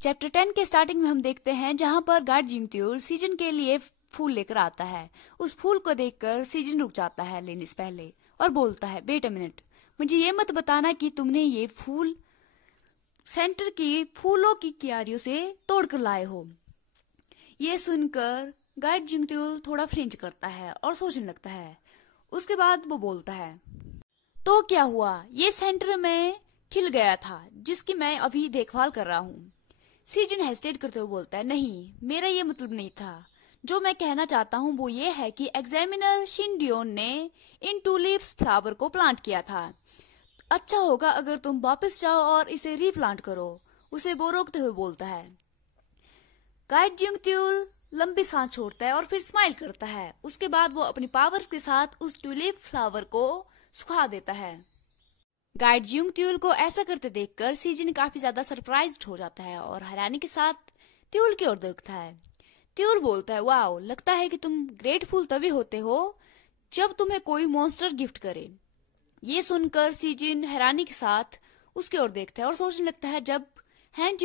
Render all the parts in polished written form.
Chapter 10 के starting में हम देखते हैं जहां पर गार्ड जिंगत्यूल सीजन के लिए फूल लेकर आता है। उस फूल को देखकर सीजन रुक जाता है लेने से पहले और बोलता है, वेट अ मिनट, मुझे ये मत बताना कि तुमने ये फूल सेंटर की फूलों की क्यारियों से तोड़कर लाए हो। ये सुनकर गार्ड जिंगत्यूल थोड़ा फ्लिंच करता है और सोचने लगता है। उसके बाद वो बोलता है, तो क्या हुआ, ये सेंटर में खिल गया था जिसकी मैं अभी देखभाल कर रहा हूँ। सीजन हेस्टेट करते हुए बोलता है, नहीं, मेरा ये मतलब नहीं था। जो मैं कहना चाहता हूँ वो ये है कि एग्जामिनर शिनडियोन ने इन टूलिप्स फ्लावर को प्लांट किया था। अच्छा होगा अगर तुम वापस जाओ और इसे रीप्लांट करो, उसे वो रोकते हुए बोलता है। गाइड जिंगत्यूल लंबी सांस छोड़ता है और फिर स्माइल करता है। उसके बाद वो अपनी पावर के साथ उस ट्यूलिप फ्लावर को सुखा देता है। गाइड जिंगत्यूल को ऐसा करते देखकर सीजन काफी ज्यादा सरप्राइज्ड हो जाता है और हैरानी के साथ ट्यूल की ओर देखता है। ट्यूल बोलता है, वाओ, लगता है कि तुम ग्रेटफुल तभी होते हो जब तुम्हें कोई मॉन्स्टर गिफ्ट करे। ये सुनकर सीजन हैरानी के साथ उसकी ओर देखता है और सोचने लगता है, जब हैन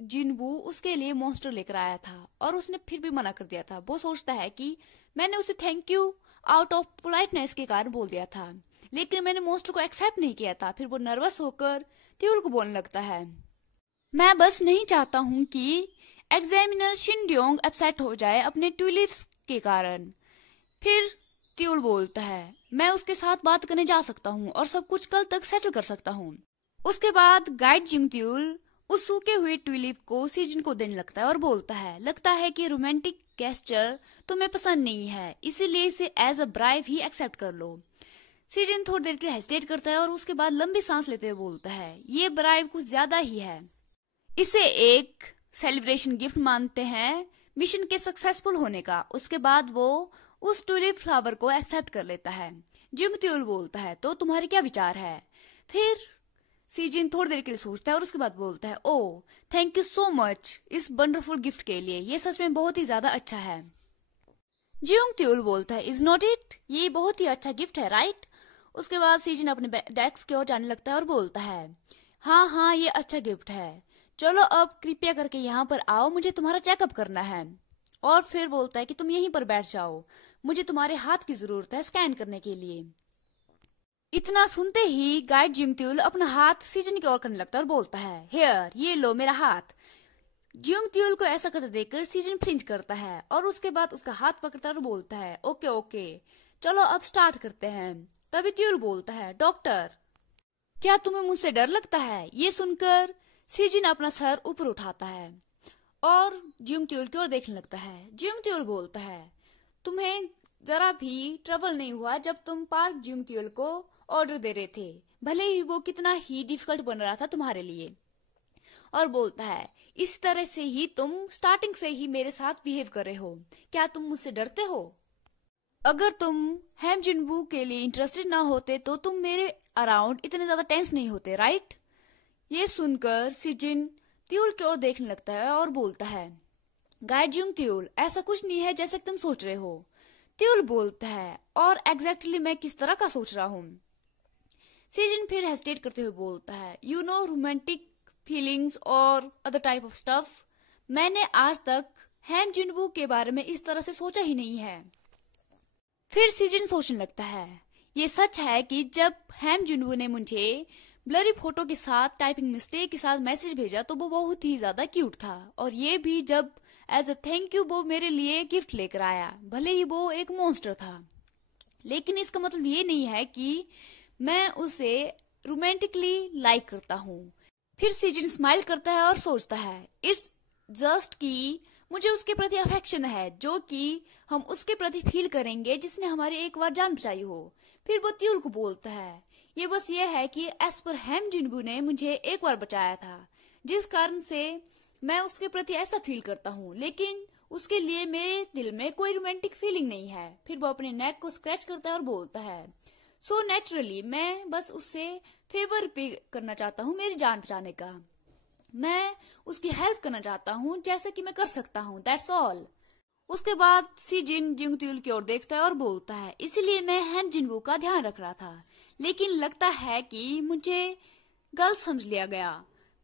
जिनबू उसके लिए मॉन्स्टर लेकर आया था और उसने फिर भी मना कर दिया था। वो सोचता है कि मैंने उसे thank you out of politeness के कारण बोल दिया था, लेकिन मैंने मॉन्स्टर को एक्सेप्ट नहीं किया था। फिर वो नर्वस होकर ट्यूल को बोलने लगता है, मैं बस नहीं चाहता हूँ कि एग्जामिनर शिनडियोंग अपसेट हो जाए अपने ट्यूलिप्स के कारण। फिर ट्यूल बोलता है, मैं उसके साथ बात करने जा सकता हूँ और सब कुछ कल तक सेटल कर सकता हूँ। उसके बाद गाइड जिंगत्यूल उस सूखे हुए ट्यूलिप को सीजन को देने लगता है और बोलता है, लगता है कि रोमांटिक गेस्चर तुम्हें पसंद नहीं है, इसीलिए इसे एज अ ब्राइव ही एक्सेप्ट कर लो। सीजन थोड़ी देर के लिए हेस्टेट करता है और उसके बाद लंबी सांस लेते हुए बोलता है, ये ब्राइव कुछ ज्यादा ही है, इसे एक सेलिब्रेशन गिफ्ट मानते हैं मिशन के सक्सेसफुल होने का। उसके बाद वो उस ट्यूलिप फ्लावर को एक्सेप्ट कर लेता है। जिंगत्यूल बोलता है, तो तुम्हारे क्या विचार है? फिर सीजन थोड़ी देर के लिए सोचता है और उसके बाद बोलता है, ओह, थैंक यू सो मच इस वंडरफुल गिफ्ट के लिए, ये सच में बहुत ही ज्यादा अच्छा है। जिंगत्यूल बोलता है, इज नॉट इट, ये बहुत ही अच्छा गिफ्ट है, राइट? उसके बाद सीजन अपने डेस्क की ओर जाने लगता है और बोलता है, हाँ हाँ, ये अच्छा गिफ्ट है, चलो अब कृपया करके यहाँ पर आओ, मुझे तुम्हारा चेकअप करना है। और फिर बोलता है कि तुम यहीं पर बैठ जाओ, मुझे तुम्हारे हाथ की जरूरत है स्कैन करने के लिए। इतना सुनते ही गाइड जिंगत्यूल अपना हाथ सीजन की ओर करने लगता है और बोलता है, हियर, ये लो मेरा हाथ। जिंगत्यूल को ऐसा करते देखकर सीजन फ्लिंच करता है और उसके बाद उसका हाथ पकड़ता है और बोलता है, ओके ओके, चलो अब स्टार्ट करते हैं। तभी ट्यूल बोलता है, डॉक्टर, क्या तुम्हें मुझसे डर लगता है? ये सुनकर सीजन अपना सर ऊपर उठाता है और जिंगत्यूल की ओर देखने लगता है। जिंगत्यूल बोलता है, तुम्हें जरा भी ट्रबल नहीं हुआ जब तुम पार्क जिंगत्यूल को ऑर्डर दे रहे थे, भले ही वो कितना ही डिफिकल्ट बन रहा था तुम्हारे लिए। और बोलता है, इस तरह से ही तुम स्टार्टिंग से ही मेरे साथ बिहेव कर रहे हो, क्या तुम मुझसे डरते हो? अगर तुम हैम जिनबू के लिए इंटरेस्टेड ना होते तो तुम मेरे अराउंड इतने ज्यादा टेंस नहीं होते, राइट? ये सुनकर सीजन ट्यूल की ओर देखने लगता है और बोलता है, गाइड जिंगत्यूल, ऐसा कुछ नहीं है जैसे तुम सोच रहे हो। ट्यूल बोलता है, और एग्जैक्टली मैं किस तरह का सोच रहा हूँ? सीजन फिर हेस्टेट करते हुए बोलता है, यू नो, रोमांटिक फीलिंग्स और अदर टाइप ऑफ स्टफ, मैंने आज तक हैम जिनबू के बारे में इस तरह से सोचा ही नहीं है। फिर सीजन सोचने लगता है, ये सच है कि जब हैम जिनबू ने मुझे ब्लरी फोटो के साथ टाइपिंग मिस्टेक के साथ मैसेज भेजा तो वो बहुत ही ज्यादा क्यूट था, और ये भी जब एज अ थैंक यू वो मेरे लिए गिफ्ट लेकर आया, भले ही वो एक मॉन्स्टर था, लेकिन इसका मतलब ये नहीं है कि मैं उसे रोमांटिकली लाइक करता हूँ। फिर सीजन स्माइल करता है और सोचता है, इट्स जस्ट कि मुझे उसके प्रति अफेक्शन है जो कि हम उसके प्रति फील करेंगे जिसने हमारी एक बार जान बचाई हो। फिर वो ट्यूल को बोलता है, ये बस ये है कि एज पर हैम जिनबू ने मुझे एक बार बचाया था, जिस कारण से मैं उसके प्रति ऐसा फील करता हूँ, लेकिन उसके लिए मेरे दिल में कोई रोमांटिक फीलिंग नहीं है। फिर वो अपने नेक को स्क्रैच करता है और बोलता है, सो नेचुरली मैं बस उससे फेवर पे करना चाहता हूँ, मेरी जान बचाने का, मैं उसकी हेल्प करना चाहता हूँ जैसा कि मैं कर सकता हूँ, दैट्स ऑल। उसके बाद सीजन जिंगत्यूल की ओर देखता है और बोलता है, इसलिए मैं हैम जिनबू का ध्यान रख रहा था, लेकिन लगता है कि मुझे गलत समझ लिया गया।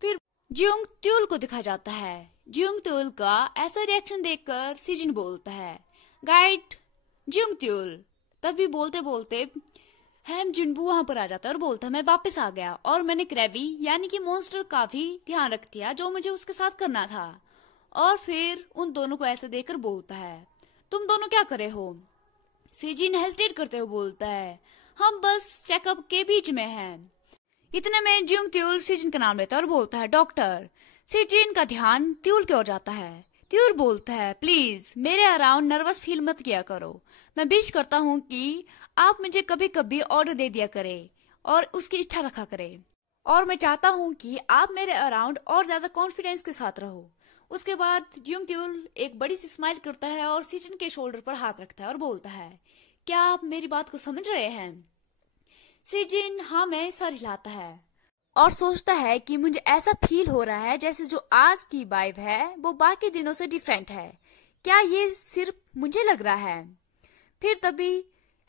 फिर जियोंग त्यूल को दिखा जाता है। जियोंग त्यूल का ऐसा रिएक्शन देखकर सीजन बोलता है, गाइड जियोंग त्यूल। तभी बोलते बोलते हैम जिनबू वहां पर आ जाता है और बोलता है, मैं वापस आ गया और मैंने क्रैवी यानी कि मॉन्स्टर का भी ध्यान रख दिया जो मुझे उसके साथ करना था। और फिर उन दोनों को ऐसे देखकर बोलता है, तुम दोनों क्या करे हो? सीजिन हेजिटेट करते हुए बोलता है, हम बस चेकअप के बीच में हैं। इतने में जियोंग त्यूल सीजिन का नाम लेता है और बोलता है, डॉक्टर। सीजिन का ध्यान त्यूल की ओर जाता है। त्यूल बोलता है, प्लीज मेरे अराउंड नर्वस फील मत किया करो। मैं विश करता हूँ कि आप मुझे कभी कभी ऑर्डर दे दिया करे और उसकी इच्छा रखा करे, और मैं चाहता हूँ कि आप मेरे अराउंड और ज्यादा कॉन्फिडेंस के साथ रहो। उसके बाद जियोंग त्यूल एक बड़ी सी स्माइल करता है और सीजन के शोल्डर पर हाथ रखता है और बोलता है, क्या आप मेरी बात को समझ रहे हैं? सीजिन हाँ में सर हिलाता है और सोचता है कि मुझे ऐसा फील हो रहा है जैसे जो आज की वाइब है वो बाकी दिनों से डिफरेंट है। क्या ये सिर्फ मुझे लग रहा है? फिर तभी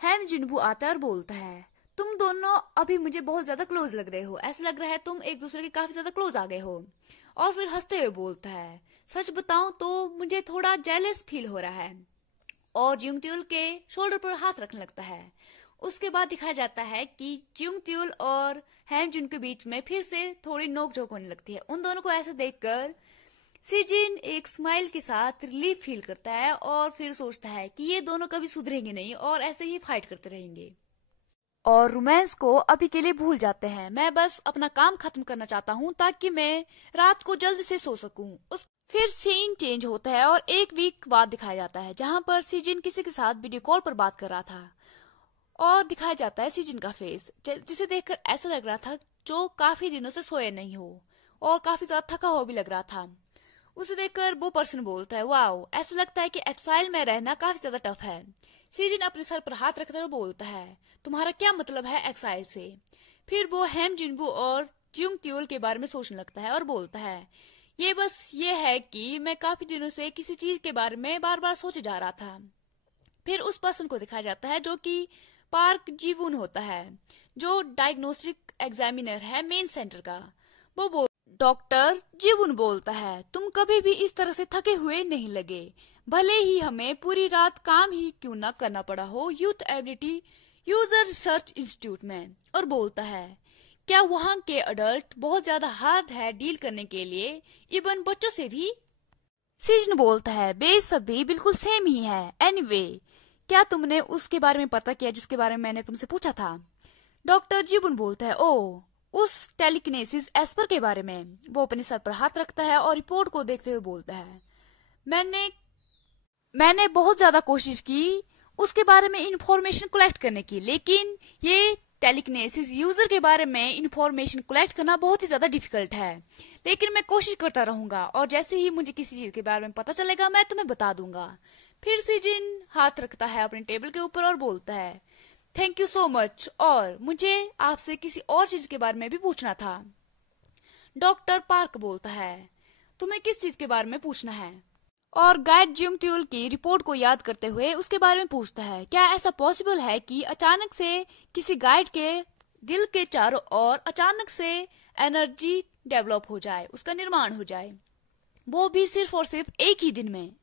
हैम जिनबू आता है और बोलता है, तुम दोनों अभी मुझे बहुत ज्यादा क्लोज लग रहे हो। ऐसा लग रहा है तुम एक दूसरे के काफी ज्यादा क्लोज आ गए हो। और फिर हंसते हुए बोलता है, सच बताऊं तो मुझे थोड़ा जेलस फील हो रहा है। और जियोंग त्यूल के शोल्डर पर हाथ रखने लगता है। उसके बाद दिखाया जाता है कि जियोंग त्यूल और हैम जुन के बीच में फिर से थोड़ी नोकझोंक होने लगती है। उन दोनों को ऐसे देखकर सीजिन एक स्माइल के साथ रिलीफ फील करता है और फिर सोचता है कि ये दोनों कभी सुधरेंगे नहीं और ऐसे ही फाइट करते रहेंगे और रोमांस को अभी के लिए भूल जाते हैं। मैं बस अपना काम खत्म करना चाहता हूँ ताकि मैं रात को जल्द से सो सकूं। फिर सीन चेंज होता है और एक वीक बाद दिखाया जाता है जहाँ पर सीजिन किसी के साथ वीडियो कॉल पर बात कर रहा था और दिखाया जाता है सीजिन का फेस, जिसे देखकर ऐसा लग रहा था जो काफी दिनों से सोया नहीं हो और काफी ज्यादा थका हुआ भी लग रहा था। उसे देखकर वो पर्सन बोलता है, वाओ, ऐसा लगता है कि एक्साइल में रहना काफी ज्यादा टफ है। सीजिन अपने सर पर हाथ रखकर बोलता है, तुम्हारा क्या मतलब है एक्साइल से? फिर वो हैम जिनबू और जियोंग त्यूल के बारे में सोचने लगता है और बोलता है, ये बस ये है कि मैं काफी दिनों से किसी चीज के बारे में बार बार सोचे जा रहा था। फिर उस पर्सन को दिखाया जाता है जो कि पार्क जीवून होता है, जो डायग्नोस्टिक एग्जामिनर है मेन सेंटर का। वो डॉक्टर जीवून बोलता है, तुम कभी भी इस तरह से थके हुए नहीं लगे, भले ही हमें पूरी रात काम ही क्यों न करना पड़ा हो youth ability user research institute में। और बोलता है, क्या वहाँ के अडल्ट बहुत ज्यादा हार्ड है डील करने के लिए, इवन बच्चों से भी? सीजन बोलता है, बेस सभी बिल्कुल सेम ही है। एनीवे, क्या तुमने उसके बारे में पता किया जिसके बारे में मैंने तुमसे पूछा था? डॉक्टर जीबुन बोलता है, ओ, उस टेलीकिनेसिस एस्पर के बारे में। वो अपने सर पर हाथ रखता है और रिपोर्ट को देखते हुए बोलता है, मैंने बहुत ज्यादा कोशिश की उसके बारे में इंफॉर्मेशन कलेक्ट करने की, लेकिन ये टेलीकिनेसिस यूजर के बारे में इंफॉर्मेशन कलेक्ट करना बहुत ही ज्यादा डिफिकल्ट है। लेकिन मैं कोशिश करता रहूंगा और जैसे ही मुझे किसी चीज के बारे में पता चलेगा मैं तुम्हें बता दूंगा। फिर सीजिन हाथ रखता है अपने टेबल के ऊपर और बोलता है, थैंक यू सो मच, और मुझे आपसे किसी और चीज के बारे में भी पूछना था। डॉक्टर पार्क बोलता है, तुम्हें किस चीज के बारे में पूछना है? और गाइड जियोंग त्यूल की रिपोर्ट को याद करते हुए उसके बारे में पूछता है, क्या ऐसा पॉसिबल है कि अचानक से किसी गाइड के दिल के चारों ओर अचानक से एनर्जी डेवलप हो जाए, उसका निर्माण हो जाए, वो भी सिर्फ और सिर्फ एक ही दिन में?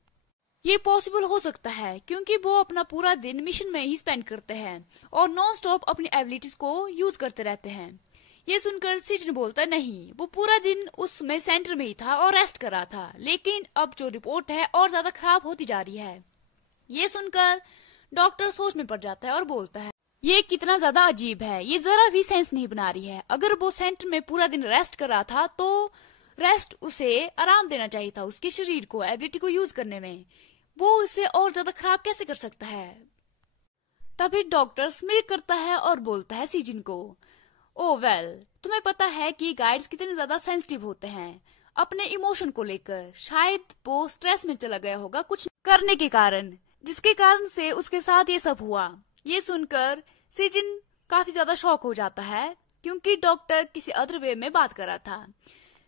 ये पॉसिबल हो सकता है क्योंकि वो अपना पूरा दिन मिशन में ही स्पेंड करते हैं और नॉन स्टॉप अपनी एबिलिटीज को यूज करते रहते हैं। ये सुनकर सीजन बोलता है, नहीं, वो पूरा दिन उसमें सेंटर में ही था और रेस्ट कर रहा था, लेकिन अब जो रिपोर्ट है और ज्यादा खराब होती जा रही है। ये सुनकर डॉक्टर सोच में पड़ जाता है और बोलता है, ये कितना ज्यादा अजीब है, ये जरा भी सेंस नहीं बना रही है। अगर वो सेंटर में पूरा दिन रेस्ट कर रहा था तो रेस्ट उसे आराम देना चाहिए था, उसके शरीर को एबिलिटी को यूज करने में। वो उसे और ज्यादा खराब कैसे कर सकता है? तभी डॉक्टर स्मिर करता है और बोलता है सीजिन को, ओ वेल, तुम्हें पता है कि गाइड्स कितने ज्यादा सेंसिटिव होते हैं अपने इमोशन को लेकर। शायद वो स्ट्रेस में चला गया होगा कुछ करने के कारण, जिसके कारण से उसके साथ ये सब हुआ। ये सुनकर सीजिन काफी ज्यादा शॉक हो जाता है क्योंकि डॉक्टर किसी अदर वे में बात कर रहा था।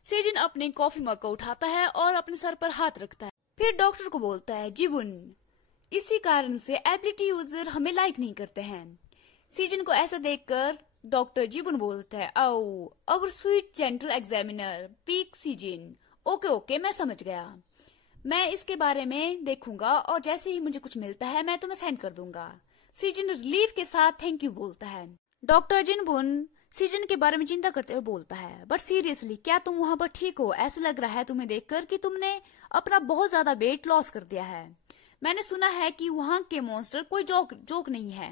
सीजिन अपने कॉफी मग को उठाता है और अपने सर पर हाथ रखता है। फिर डॉक्टर को बोलता है, जीबुन, इसी कारण से एबिलिटी यूजर हमें लाइक नहीं करते हैं। सीजन को ऐसा देखकर डॉक्टर जीवन बोलता है, oh our sweet gentle examiner peak season. Okay okay, मैं समझ गया, मैं इसके बारे में देखूंगा और जैसे ही मुझे कुछ मिलता है मैं तुम्हें सेंड कर दूंगा। सीजन रिलीफ के साथ थैंक यू बोलता है। डॉक्टर जिनबुन सीजन के बारे में चिंता करते हुए बोलता है, बट सीरियसली क्या तुम वहां पर ठीक हो? ऐसा लग रहा है तुम्हें देखकर कि तुमने अपना बहुत ज्यादा वेट लॉस कर दिया है। मैंने सुना है कि वहां के मॉन्स्टर कोई जोक नहीं है।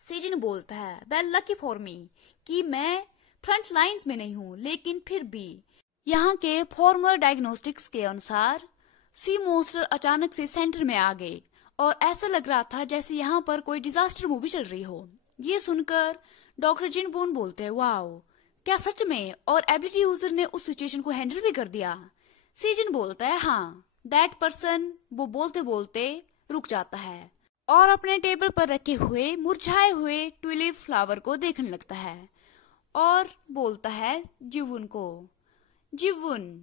सीजन बोलता है, वेल लकी फॉर मी कि मैं फ्रंट लाइंस में नहीं हूँ, लेकिन फिर भी यहाँ के फॉर्मर डायग्नोस्टिक्स के अनुसार सी मॉन्स्टर अचानक से सेंटर में आ गए और ऐसा लग रहा था जैसे यहाँ पर कोई डिजास्टर मूवी चल रही हो। ये सुनकर डॉक्टर जिनबोन बोलते हैं, वाओ क्या सच में? और एबिलिटी यूजर ने उस सिचुएशन को हैंडल भी कर दिया। सीजन बोलता है, हाँ दैट पर्सन। वो बोलते बोलते रुक जाता है और अपने टेबल पर रखे हुए मुरझाए हुए ट्यूलिप फ्लावर को देखने लगता है और बोलता है जीवन को, जीवन।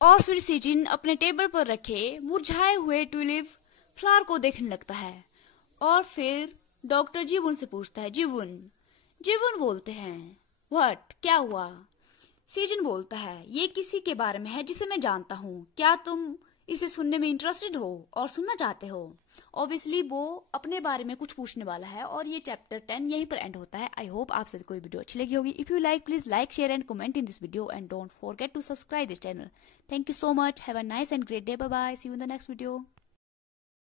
और फिर सीजन अपने टेबल पर रखे मुरझाए हुए ट्यूलिप फ्लावर को देखने लगता है और फिर डॉक्टर जीवन से पूछता है, जीवन। जीवन बोलते हैं, व्हाट क्या हुआ? सीजन बोलता है, ये किसी के बारे में है जिसे मैं जानता हूँ, क्या तुम इसे सुनने में इंटरेस्टेड हो और सुनना चाहते हो? ऑब्वियसली वो अपने बारे में कुछ पूछने वाला है और ये चैप्टर 10 यहीं पर एंड होता है। आई होप आप सभी को ये वीडियो अच्छी लगी होगी। If you like please like share and comment in this video and don't forget to subscribe this channel. Thank you so much, have a nice and great day, bye bye, see you in the next video.